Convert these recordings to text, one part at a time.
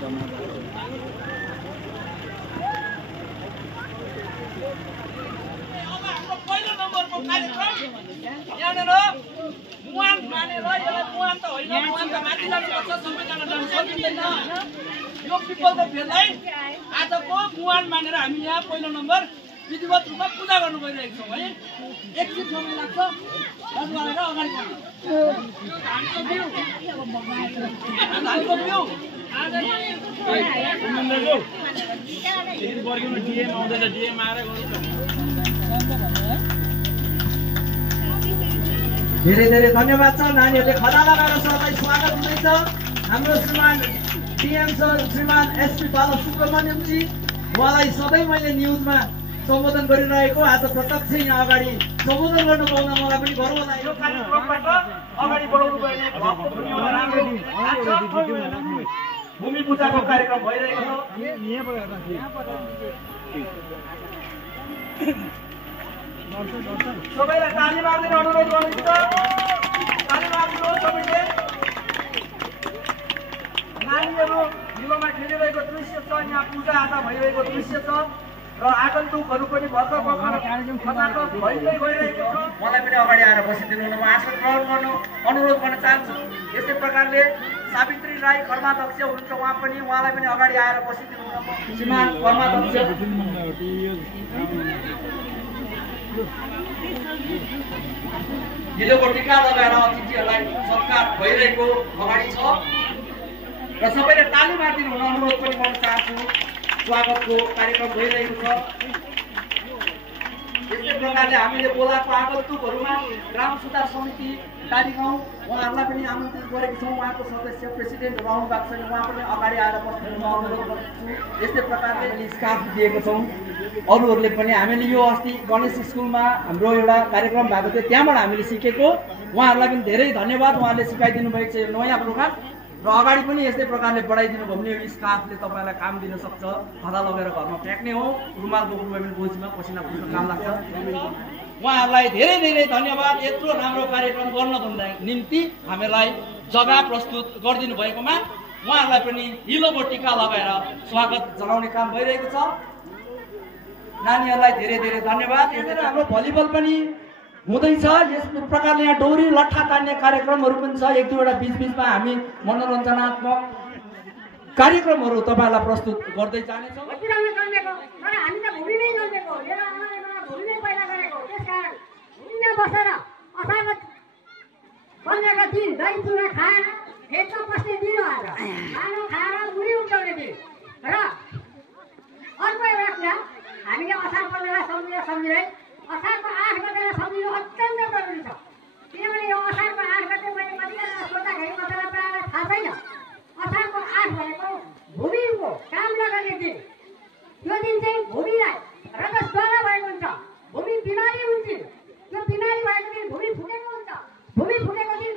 पहिलो नम्बरको कार्यक्रम यहाँनिर मुहान मानेर यसलाई मुहान त होइन मुहान त माथि लानुपर्छ सबैजना जान सकिँदैन यो पिपलको फेदलाई आजको मुहान मानेर हामी यहाँ पहिलो नम्बर विधिवत रूपमा पूजा गर्नु गइरहेको छौँ है एकछिन समय लाग्छ रजवालेर अगाडि धानको बिउ डिएम आउँदैछ डिएम आएर धेरै धेरै धन्यवाद छ नानीहरूले खदा लगाएर सबैलाई स्वागत हुँदैछ हाम्रो श्रीमान डिएम सर श्रीमान एसपी बाल सुब्रमण्यमजी उहाँलाई सधैँ मैले न्युजमा सम्बोधन गरिरहेको आज प्रत्यक्ष यहाँ अगाडि सम्बोधन गर्न पाउँदा मलाई पनि गर्व लाग्यो कार्यक्रमबाट अगाडि बढाउनु गए भूमि पूजाको कार्यक्रम भइरहेको छ सबैलाई ताली मार्दै अनुरोध गर्नुहुन्छ ताली मार्दिनु सबैले नानीहरू हिलोमा खेलिरहेको दृश्य छ यहाँ पूजा आजा भइरहेको दृश्य छ र आगन्तुकहरू पनि भर्खर भर्खर खचाखच भइँदै गइरहेको छ मलाई पनि अगाडि आएर बसिदिनु म आसन ग्रहण गर्नु अनुरोध गर्न चाहन्छु यस्तै प्रकारले सावित्री राई कर्माध्यक्ष हुनुहुन्छ उहाँलाई पनि अगाडि आएर बसिदिनु श्रीमान कर्माध्यक्ष हिलोको टिका लगाएर अतिथिहरूलाई सत्कार भइरहेको अगाडि छ र सबैले ताली मार्दिनु हुन अनुरोध पनि गर्न चाहन्छु स्वागतको कार्यक्रम भइरहेको छ यस्तै प्रकारले हामीले बोलाएको आगन्तुकहरूमा ग्राम सुधार समिति दारी गाउँ उहाँहरूलाई पनि आमन्त्रित गरेको छौँ उहाँको सदस्य प्रेसिडेन्ट रहनु भएको छैन उहाँ पनि अगाडि आएर बस्नु अनुरोध गर्छु यस्तै प्रकारले स्कार्फ दिएको छौँ अरूहरूले पनि हामीले यो अस्ति गणेश स्कुलमा हाम्रो एउटा कार्यक्रम भएको थियो त्यहाँबाट हामीले सिकेको उहाँहरूलाई पनि धेरै धन्यवाद उहाँले सिकाइदिनु भएको छ यो नयाँ प्रोग्राम र अगाडि पनि यस्तै प्रकारले बढाइदिनु भयो भने यो स्कार्फले तपाईँलाई काम दिन सक्छ खदा लगेर घरमा फ्याँक्ने हो रुमाल बोक्नु भयो भने गोजीमा पसिना पुग्न काम लाग्छ उहाँहरूलाई धेरै धेरै धन्यवाद यत्रो राम्रो कार्यक्रम गर्नको निम्ति हामीलाई जग्गा प्रस्तुत गरिदिनु भएकोमा उहाँहरूलाई पनि हिलोको टिका लगाएर स्वागत जनाउने काम भइरहेको छ नानीहरूलाई धेरै धेरै धन्यवाद यसरी हाम्रो भलिबल पनि हुँदैछ यस प्रकारले यहाँ डोरी लट्ठा तान्ने कार्यक्रमहरू पनि छ एक दुईवटा बिचबिचमा हामी मनोरञ्जनात्मक कार्यक्रमहरू तपाईँहरूलाई प्रस्तुत गर्दै जानेछौँ हामीले असार 15 सम्झिँदै असारको 8 गतेलाई सम्झिनु अत्यन्त जरुरी छ किनभने यो असारको 8 गते मैले कतिजना सोद्धाखेरि कसैलाई प्रायः थाहा छैन असारको 8 भनेको भूमिको काम नगर्ने दिन त्यो दिन चाहिँ भूमिलाई रजस्वला भएको हुन्छ भूमि बिमारी हुन्छ त्यो बिमारी भएको दिन भूमि फुटेको हुन्छ भूमि फुटेको दिन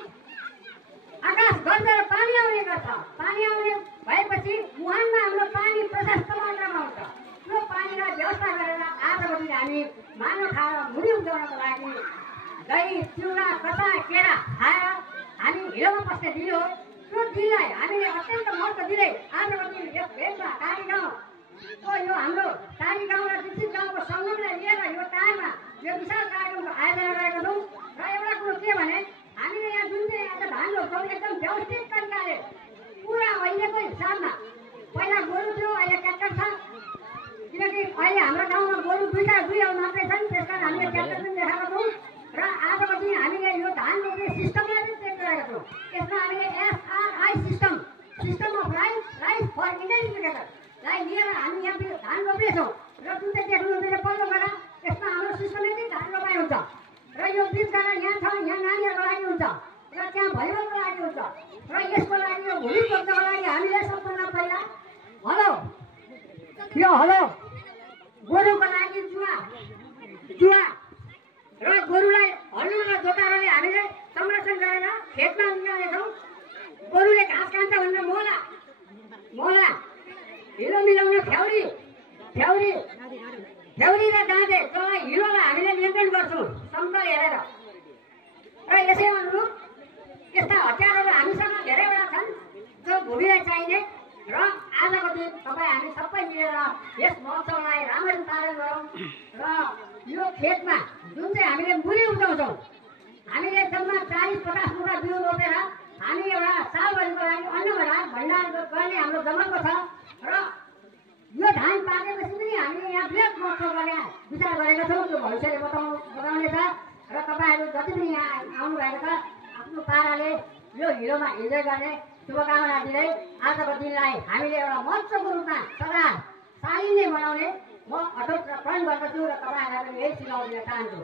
आकाश गर्जेर पानी आउने गर्छ पानी आउने भएपछि मुहानमा हाम्रो पानी प्रशस्त मात्रामा हुन्छ त्यो पानीलाई व्यवस्था गरेर आजको दिन हामी मानव खाएर मुडी उब्जाउनको लागि दही चिउरा कथा केरा खाएर हामी हिलोमा बस्ने दिन हो त्यो दिनलाई हामीले अत्यन्त महत्त्व दिँदै आजको दिन यस भेटमा टाढी गाउँ यो हाम्रो टाढी गाउँ र विकसित गाउँको सङ्गमलाई लिएर यो टाढमा यो विशाल कार्यक्रमको आयोजना गरेका छौँ र एउटा कुरो के भने हामीले यहाँ जुन चाहिँ आज धान रोप्छौँ एकदम व्यवस्थित तरिकाले पुरा अहिलेको हिसाबमा पहिला गोरु थियो अहिले ट्र्याक्टर छ किनकि अहिले हाम्रो गाउँमा गोरु दुईवटा मात्रै छन् त्यस कारण हामीले ट्र्याक्टर पनि देखाएको छौँ र आजको दिन हामीले यो धान रोप्ने सिस्टमलाई पनि चेक गरेका छौँ यसमा हामीले SRI system of rice for इन्डेन्टिफिकेसनलाई लिएर हामी यहाँ धान रोप्नेछौँ र जुन चाहिँ देख्नुहुँदैन पहिलो gara यसमा हाम्रो सिस्टमेटिक धान रोपाइ हुन्छ र यो बिच gara यहाँ छ यहाँ नानीहरूको लागि हुन्छ र त्यहाँ भलिबलको लागि हुन्छ र यसको लागि यो भूमि जोत्नको लागि हामीले सबभन्दा पहिला हलो गोरुको लागि जुवा र गोरुलाई हल्लु र जोतारोले हामीले संरक्षण गरेर खेतमा निकालेछौँ गोरुले घाँस खान्छ भनेर मोला हिलो मिलाउने फ्याउरी र दाँते जसलाई हिलोलाई हामीले नियन्त्रण गर्छौँ समतल हेरेर र यसै अनुरूप यस्ता हतियारहरू हामीसँग धेरैवटा छन् जो भूमिलाई चाहिने र आजको दिन तपाईँ हामी सबै मिलेर यस महोत्सवलाई राम्ररी पालन गरौँ र यो खेतमा जुन चाहिँ हामीले मुरी उब्जाउँछौँ हामीले जम्मा 40-50 मुठा बिउ रोपेर हामी एउटा सालभरिको लागि अन्नबाट भण्डार गर्ने हाम्रो जमनको छ र यो धान पाकेपछि पनि हामीले यहाँ बृहत महोत्सव गर्ने विचार गरेका छौँ। त्यो भविष्यले बताउनेछ र तपाईँहरू जति पनि यहाँ आउनुभएको छ आफ्नो पाराले यो हिरोमा इन्जोय गर्ने शुभकामना दिँदै आजको दिनलाई हामीले एउटा महोत्सवको रूपमा सदा सालिने बनाउने म अटोट प्रण गर्दछु र तपाईँहरूलाई पनि यही सुझाव दिन चाहन्छु।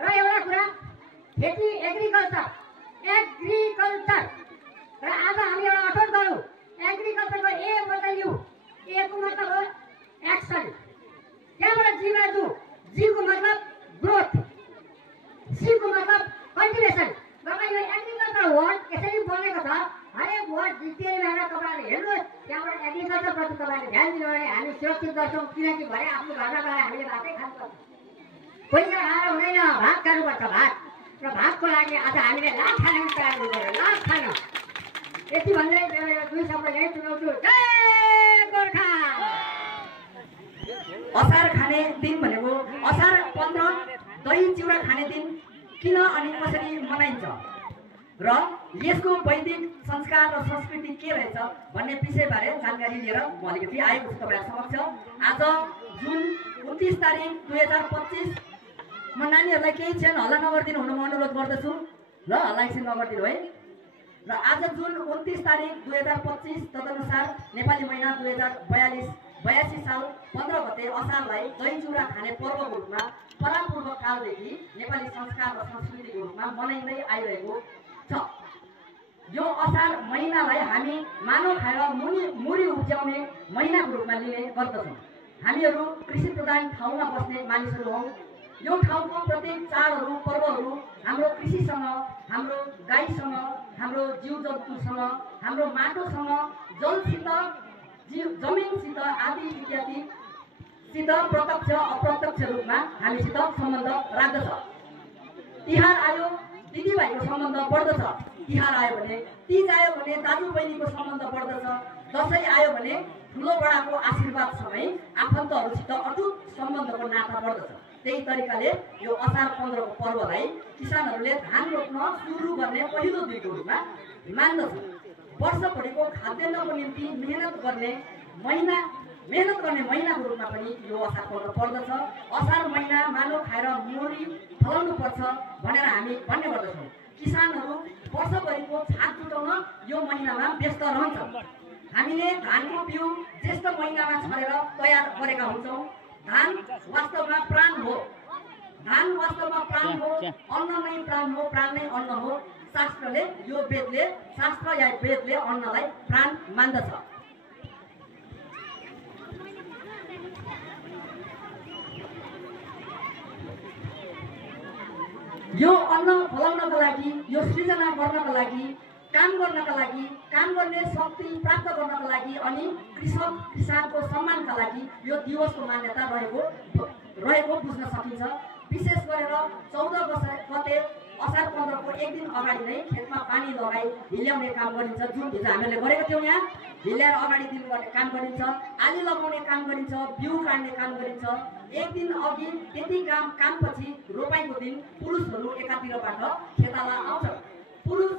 र एउटा कुरा खेती एग्रिकल्चर र आज हामी एउटा अटोट गरौँ एग्रिकल्चरको ए मतलब यु ए को मतलब हो एक्सन त्यहाँबाट जीमा जु जीको मतलब ग्रोथ सी को मतलब कल्टिभेसन र यो एग्रिकल्चर वर्ड यसरी बनेको छ हरेक वर्ड डिटेलमा तपाईँले हेर्नुहोस् त्यहाँबाट एग्रिकल्चर प्रति तपाईँले ध्यान दिनु भने हामी सुरक्षित गर्छौँ किनकि भरे आफ्नो घरमा गएर हामीले भातै खानुपर्छ पैसा खाएर हुँदैन भात खानुपर्छ भात र भातको लागि आज हामीले लाख खाने तयार हुनुपर्छ लाख खान यति भन्दै मेरो 2 शब्द यही सुनाउँछु जय गोर्खा। असार खाने दिन भनेको असार 15 दही चिउरा खाने दिन किन अनि कसरी मनाइन्छ र यसको वैदिक संस्कार र संस्कृति के रहेछ भन्ने विषयबारे जानकारी लिएर म अलिकति आएको छु तपाईहरु समक्ष। आज जुन 29 तारिक 2025 म नानीहरूलाई केही क्षण हल्ला नगरिदिनु हुन म अनुरोध गर्दछु ल हल्ला एकछिन नगरिदिनु है। र आज जुन 29 तारिक 2025 तदनुसार नेपाली महिना 2082 साल 15 गते असारलाई दही चिउरा खाने पर्वको रूपमा परापूर्व कालदेखि नेपाली संस्कार र संस्कृतिको रूपमा मनाइँदै आइरहेको छ। यो असार महिनालाई हामी मानव खाएर मुरी उब्जाउने महिनाको रूपमा लिने गर्दछौँ। हामीहरू कृषि प्रधान ठाउँमा बस्ने मानिसहरू हौँ। यो ठाउँको प्रत्येक चाडहरू पर्वहरू हाम्रो कृषिसँग हाम्रो गाईसँग हाम्रो जीव जन्तुसँग हाम्रो माटोसँग जलसित जमिनसित आदि इत्यादिसित प्रत्यक्ष अप्रत्यक्ष रूपमा हामीसित सम्बन्ध राख्दछ। तिहार आयो दिदीभाइको सम्बन्ध बढ्दछ। तिहार आयो भने तीज आयो भने दाजुबहिनीको सम्बन्ध बढ्दछ। दसैँ आयो भने ठुलो बडाको आशीर्वादसँगै आफन्तहरूसित अटुट सम्बन्धको नाता बढ्दछ। त्यही तरिकाले यो असार 15 को पर्वलाई किसानहरूले धान रोप्न सुरु गर्ने पहिलो दिनको रूपमा मान्दछ। वर्षभरिको खाद्यान्नको निम्ति मेहनत गर्ने महिनाको रूपमा पनि यो असार 15 पर्दछ। असार महिना मानव खाएर मुरी फलाउनु पर्छ भनेर हामी भन्ने गर्दछौँ। किसानहरू वर्षभरिको छाक जुटाउन यो महिनामा व्यस्त रहन्छन्। हामीले धानको बिउ ज्येष्ठ महिनामा छरेर तयार गरेका हुन्छौँ। धान वास्तवमा प्राण हो। धान वास्तवमा प्राण हो। अन्न नै प्राण हो। प्राण नै अन्न हो। शास्त्रले यो शास्त्र या वेदले अन्नलाई प्राण मान्दछ। यो अन्न फलाउनका लागि यो सृजना गर्नका लागि काम गर्ने शक्ति प्राप्त गर्नका लागि अनि किसानको सम्मानका लागि यो दिवसको मान्यता रहेको बुझ्न सकिन्छ। विशेष गरेर 14 गते असार 15 को एक दिन अगाडि नै खेतमा पानी लगाई हिल्याउने काम गरिन्छ। जुन हिजो हामीले गरेको थियौँ यहाँ हिल्याएर अगाडि दिनुपर्ने काम गरिन्छ। आली लगाउने काम गरिन्छ। बिउ काट्ने काम गरिन्छ। एक दिन अघि त्यति कामपछि रोपाइको दिन पुरुषहरू एकातिरबाट खेताला आउँछन्। पुरुष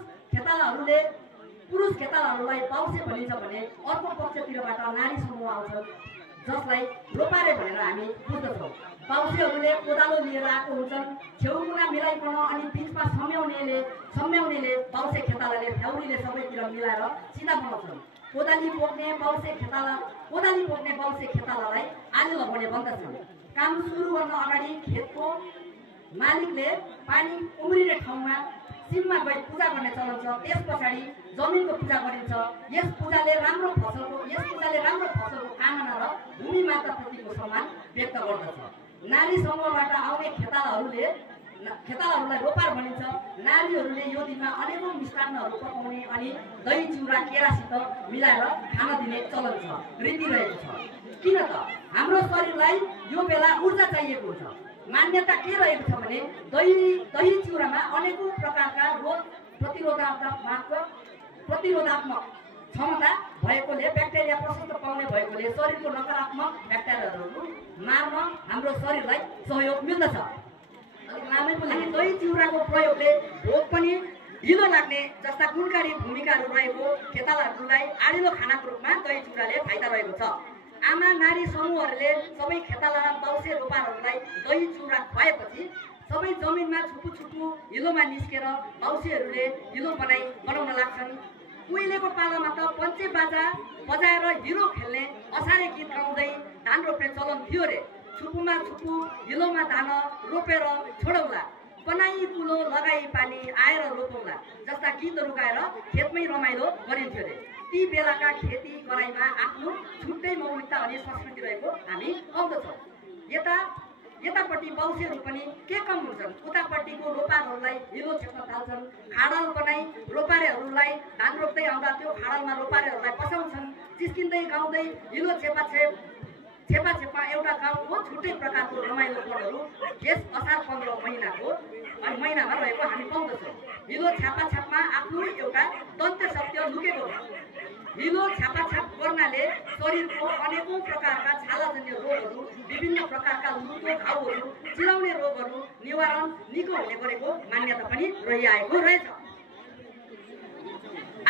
खेतालाहरूलाई पाउसे भनिन्छ भने अर्को पक्षतिरबाट नारी समूह आउँछन् जसलाई रोपारे भनेर हामी बुझ्दछौँ। पाउसेहरूले कोदालो लिएर आएको हुन्छन्। छेउमुना मिलाइकन अनि बिचमा सम्याउनेले पाउसे खेतालाले फ्याउरीले सबैतिर मिलाएर सिधा बनाउँछन्। कोदाली बोक्ने पाउसे खेतालालाई आली लगाउने भन्दछन्। काम सुरु गर्न अगाडि खेतको मालिकले पानी उम्रिने ठाउँमा सिममा गई पूजा गर्ने चलन छ। त्यस पछाडि जमिनको पूजा गरिन्छ। यस पूजाले राम्रो फसलको कामना र भूमि माताप्रतिको सम्मान व्यक्त गर्दछ। नारी समूहबाट आउने खेतालाहरूलाई रोपार भनिन्छ। नारीहरूले यो दिनमा अनेकौं मिष्टान्नहरू पकाउने अनि दही चिउरा केरासित मिलाएर खान दिने चलन छ, रीति रहेको छ। किन त हाम्रो शरीरलाई यो बेला ऊर्जा चाहिएको हुन्छ। मान्यता के रहेको छ भने दही चिउरामा अनेकौं प्रकारका रोग प्रतिरोधात्मक क्षमता भएकोले ब्याक्टेरिया प्रशस्त पाउन भएकोले शरीरको नकारात्मक ब्याक्टेरियाहरू मार्न हाम्रो शरीरलाई सहयोग मिल्दछ। लामै बोले दही चिउराको प्रयोगले भोक पनि ढिलो लाग्ने जस्ता गुणकारी भूमिकाहरू रहेको खेतालाहरूलाई आडिलो खानाको रूपमा दही चिउराले फाइदा रहेको छ। आमा नारी समूहहरूले सबै खेताला बाउसे रोपाहरूलाई दही चिउरा खुवाएपछि सबै जमिनमा छुपु छुपु हिलोमा निस्केर बाउसेहरूले हिलो बनाउन लाग्छन्। उहिलेको पालामा त पञ्चे बाजा बजाएर हिलो खेल्ने असारे गीत गाउँदै धान रोप्ने चलन थियो रे। छुपुमा छुपु हिलोमा धान रोपेर छोडौला, बनाई कुलो लगाई पानी आएर रोपौला जस्ता गीतहरू गाएर खेतमै रमाइलो गरिन्थ्यो रे। ती बेलाका खेती गराइमा आफ्नो छुट्टै मौलिकता अनि संस्कृति रहेको हामी पाउँदछौँ। यतापट्टि बाउसेहरू पनि के कम हुन्छन्, उतापट्टिको रोपारहरूलाई हिलो छेप्न थाल्छन्। खाडल बनाई रोपारेहरूलाई धान रोप्दै आउँदा त्यो खाडलमा रोपारेहरूलाई पसाउँछन्। चिस्किँदै गाउँदै हिलो छेपा एउटा गाउँको छुट्टै प्रकारको रमाइलोपनहरू यस असार 15 महिनामा रहेको हामी पाउँदछौँ। हिलो छापाछापमा आफ्नो एउटा दन्त्य सत्य लुकेको छ। हिलो छापाछाप गर्नाले शरीरको अनेकौं प्रकारका छालाजन्य रोगहरू, विभिन्न प्रकारका लुतो घाउहरू, चिलाउने रोगहरू निवारण निको हुने गरेको मान्यता पनि रहिआएको रहेछ।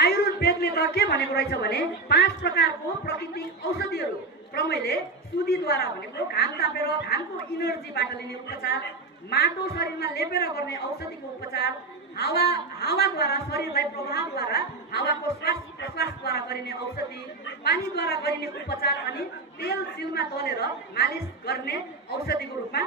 आयुर्वेदले त के भनेको रहेछ भने 5 प्रकारको प्राकृतिक औषधिहरू क्रमैले सुदीद्वारा भनेको घाम तापेर घामको इनर्जीबाट लिने उपचार, माटो शरीरमा लेपेर गर्ने औषधिको उपचार, हावाद्वारा शरीरलाई प्रभावद्वारा हावाको श्वास प्रश्वासद्वारा गरिने औषधि, पानीद्वारा गरिने उपचार अनि तेल सिलमा दलेर मालिस गर्ने औषधिको रूपमा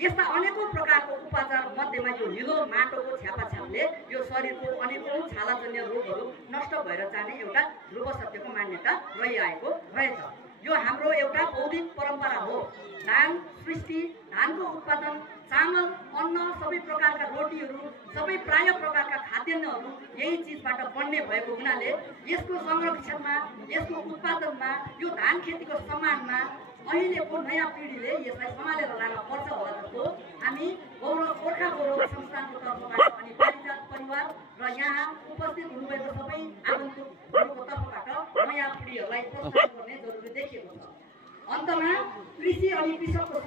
यस्ता अनेकौं प्रकारको उपचार मध्येमा यो हिलो माटोको छ्यापाछ्यापले यो शरीरको अनेकौं छालाजन्य रोगहरू नष्ट भएर जाने एउटा ध्रुव सत्यको मान्यता रहिआएको रहेछ। यो हाम्रो एउटा बौद्धिक परम्परा हो। धान सृष्टि, धानको उत्पादन, चामल, अन्न, सबै प्रकारका रोटीहरू, सबै प्राय प्रकारका खाद्यान्नहरू यही चिजबाट बन्ने भएको हुनाले यसको संरक्षणमा, यसको उत्पादनमा, यो धान खेतीको सम्मानमा अहिलेको नयाँ पिँढीले यसलाई सम्हालेर लान पर्छ होला जस्तो हामी गोर्खा गौरव संस्थानको तर्फबाट अनि पारिजात परिवार र यहाँ उपस्थित हुनुभएको सबै आगन्तुकहरूको तर्फबाट नयाँ पिँढीहरूलाई प्रोत्साहन गर्ने जरुरी देखिएको छ। अन्तमा कृषि अनि कृषकको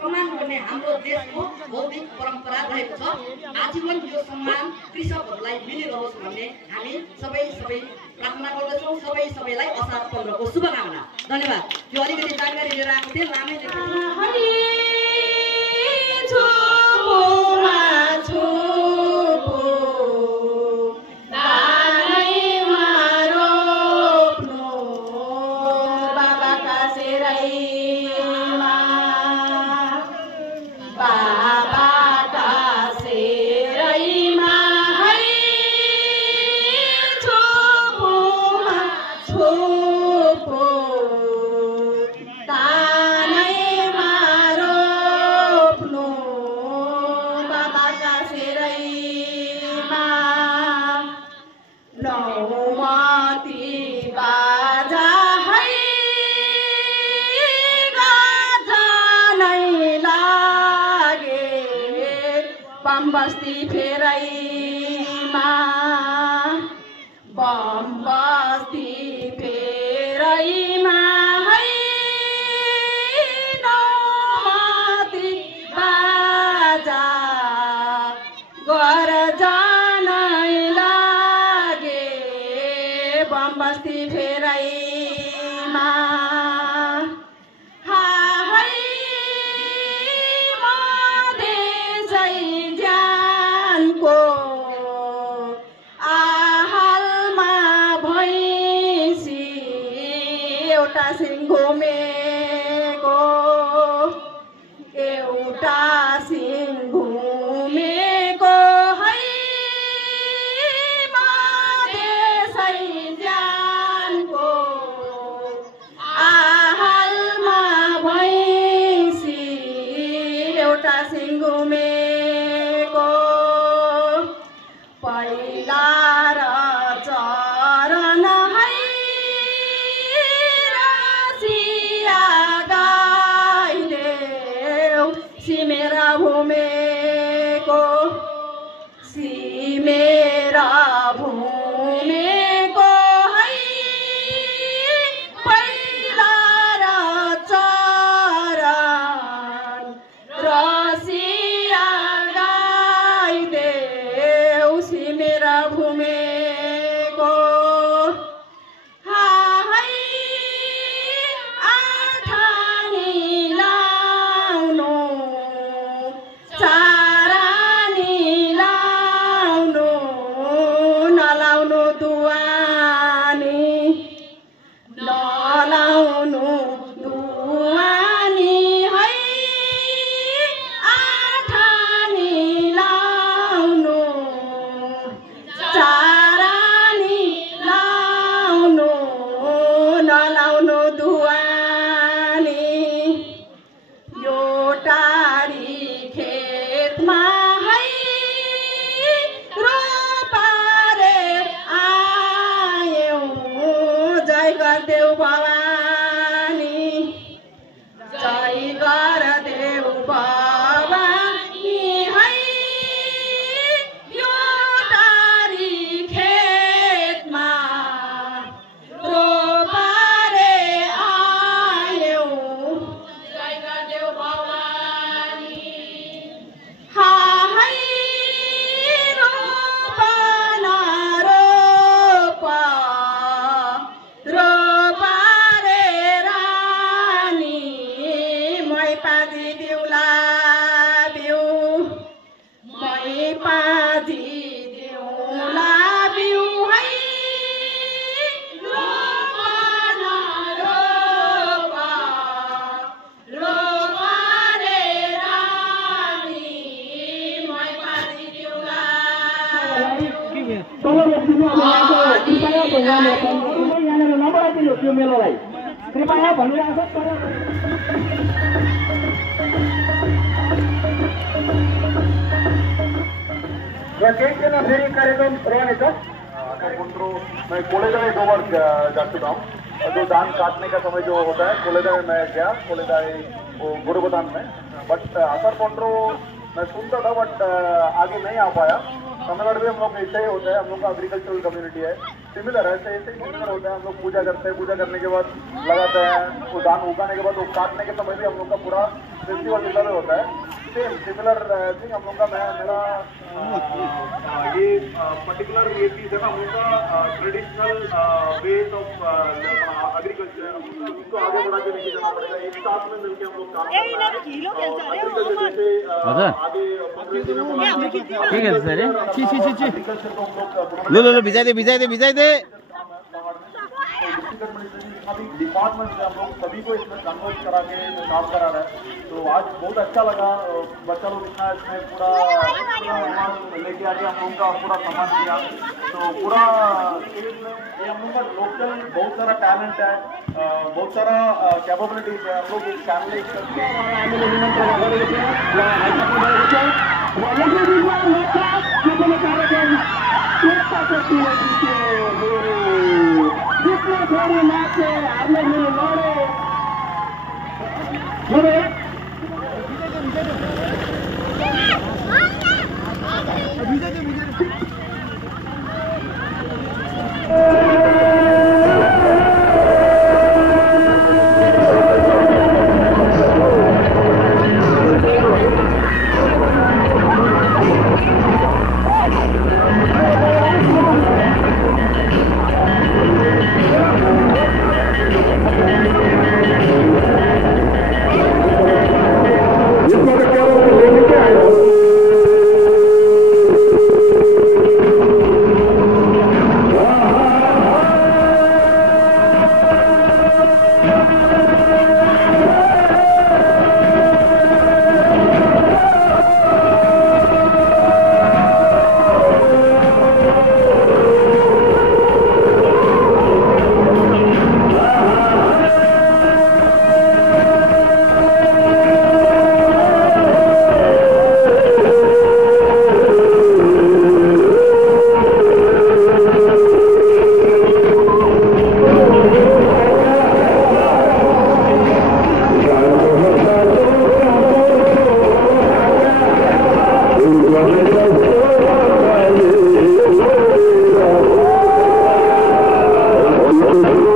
सम्मान गर्ने हाम्रो देशको बौद्धिक परम्परा रहेको छ। आजीवन यो सम्मान कृषकहरूलाई मिलिरहोस् भन्ने हामी सबै प्रार्थना गर्दछौँ। सबैलाई असार 15 को शुभकामना। धन्यवाद। यो अलिकति जानकारी लिएर आएको थिएँ, लामै बस्ती फेरैमा बस्ती फेरैमा है नौमती बाजा गर जानै लागे बस्ती फेरैमा घुमेको एउटा सिंह घुमेको है मधेसै ज्यानको आहालमा भैँसी एउटा सिंह घुमेको पहिला र चरण है रसिया गर्देऊ भवानी जय गर्देऊ भवानी है यो टारी खेतमा रोपारे आयौ जय गर्देऊ भवानी हाय रोपना रोपा रोपा रे रानी मै पाजी दिउला बिउ मै पाजी दिउला बिउ है रोपना रोपा रोपा रे रानी मै पाजी दिउला यहाँनिर नबढाइदिनु त्यो मेलोलाई कृपया भनिरहेको छ र केही दिन फेरि कार्यक्रम रहनेछ मैं कोलेदा में 2 बार जा चुका हूँ। जो धान काटने का समय जो होता है कोलेदा में मैं गया, कोलेदा वो गुरुबदान में। बट असर पोंड्रो मैं सुनता था बट आगे नहीं आ पाया। तमिलनाडु में हम लोग ऐसे ही होता है, हम लोग का एग्रीकल्चरल कम्युनिटी है, सिमिलर है, ऐसे ही सिमिलर होता है। हम लोग पूजा करते हैं, पूजा करने के बाद लगाते हैं, वो धान उगाने के बाद वो काटने के समय भी हम लोग का पूरा फेस्टिवल जैसा होता है। सेम सिमिलर थिंग हम लोग का मेरा ये पर्टिकुलर ये चीज़ है ना, हम लोग का ट्रेडिशनल वेज ऑफ एग्रीकल्चर इसको आगे बढ़ा के लेके जाना पड़ेगा। एक साथ में मिलकर हम लोग काम करना है। ठीक है सर लो भिजाई दे डिपार्टमेंट से हम लोग सभी को इसमें कन्वर्ट करा के काम करा रहे हैं। तो आज बहुत अच्छा लगा, बच्चा लोग इतना इसमें पूरा लेके आके हम लोग का पूरा सामान किया। तो पूरा ये हम लोग का लोकल बहुत सारा टैलेंट है, बहुत सारा कैपेबिलिटीज है। हम लोग एक फैमिली जितने थोड़ी नाचे आपने मेरे लड़े Thank you.